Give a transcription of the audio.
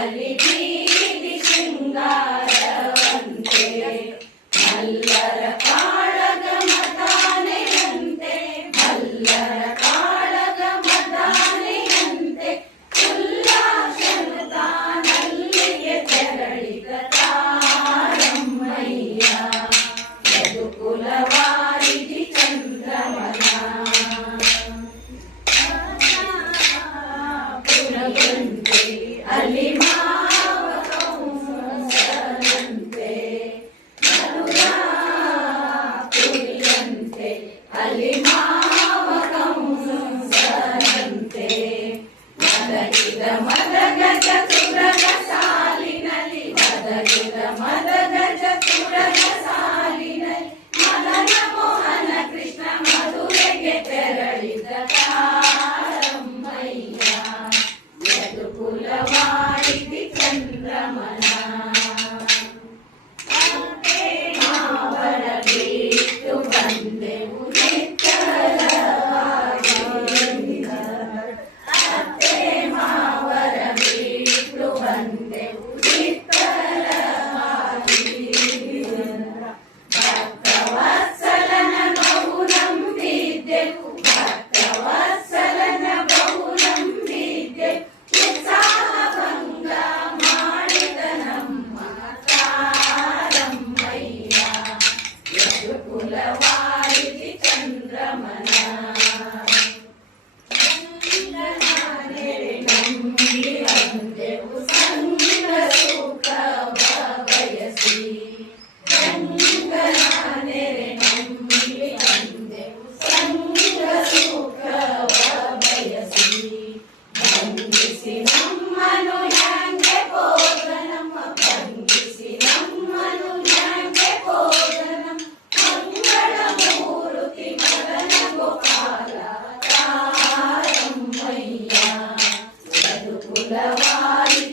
ಅಲ್ಲಿ ಬೀದಿ ಶೃಂಗಾರವಂತೆ ಮಲ್ಲರ ಕಾಳಗ ಮದಾನೆಯಂತೆ ಮಲ್ಲರ ಕಾಳಗ ಮದಾನೆಯಂತೆ ಉಲ್ಲಾಸನು ತಾನಲ್ಲಿಗೆ ತೆರಳಿದ ತಾರಮ್ಮಯ್ಯ ಯದುಕುಲವಾರಿಧಿ ಚಂದ್ರಮನ ಪುರವಂತೆ ಅಲ್ಲಿ ಮಾವ ಕಂಸನಂತೆ ಮಧುರಾಪುರಿಯಂತೆ ಅಲ್ಲಿ ಮಾವ ಕಂಸನಂತೆ ಮದಗಿದ ಮದಗಜ ಸುರಗ ಸಾಲಿನಲ್ಲಿ ಮದಗಿದ ಮದಗಜ ಸುರಗ ಸಾಲಿನಲ್ಲಿ ಮದನ ಮೋಹನ ಕೃಷ್ಣ ಮಧುರೆಗೆ ತೆರಳಿದ ತಾರಮ್ಮಯ್ಯ ಯದುಕುಲವಾರಿಧಿ ಚಂದ್ರಮನ ಮಾವರ ಬಿಟ್ಟು ಬಂದೆವು ನಿಚ್ಚಳವಾಗಿ ಅತ್ತೆ ಮಾವರ ಬಿಟ್ಟು ಬಂದೆವು ನಿಚ್ಚಳವಾಗಿ ಭಕ್ತವತ್ಸಲನ ಬಹು ನಂಬಿದ್ದೆವು ಭಕ್ತವತ್ಸಲನ ಬಹು ನಂಬಿದ್ದೆವು ಉತ್ಸಾಹಭಂಗ ಮಾಡಿದ ನಮ್ಮ ತಾರಮ್ಮಯ್ಯ ಯದುಕುಲವಾರಿಧಿ ಚಂದ್ರಮನ ನಂಬಿ ಬಂದೆವು ಸಂಗ ಸುಖವ ಬಯಸಿ ಗಂಗನಾನೆರೆ ನಂಬಿ ಬಂದೆವು ಸಂಗ ಸುಖವ ಬಯಸಿ ಭಂಗಿಸಿ ನಮ್ಮನು ಹ್ಯಾಂಗೆ ಹೋದ ನಮ್ಮ ಭಂಗಿಸಿ ನಮ್ಮನು ಹ್ಯಾಂಗೆ ಹೋದ ನಮ್ಮ ಮಂಗಳ ಮೂರುತಿ ಮದನ ಗೋಪಾಲ ತಾರಮ್ಮಯ್ಯ ಯದುಕುಲವಾರಿಧಿ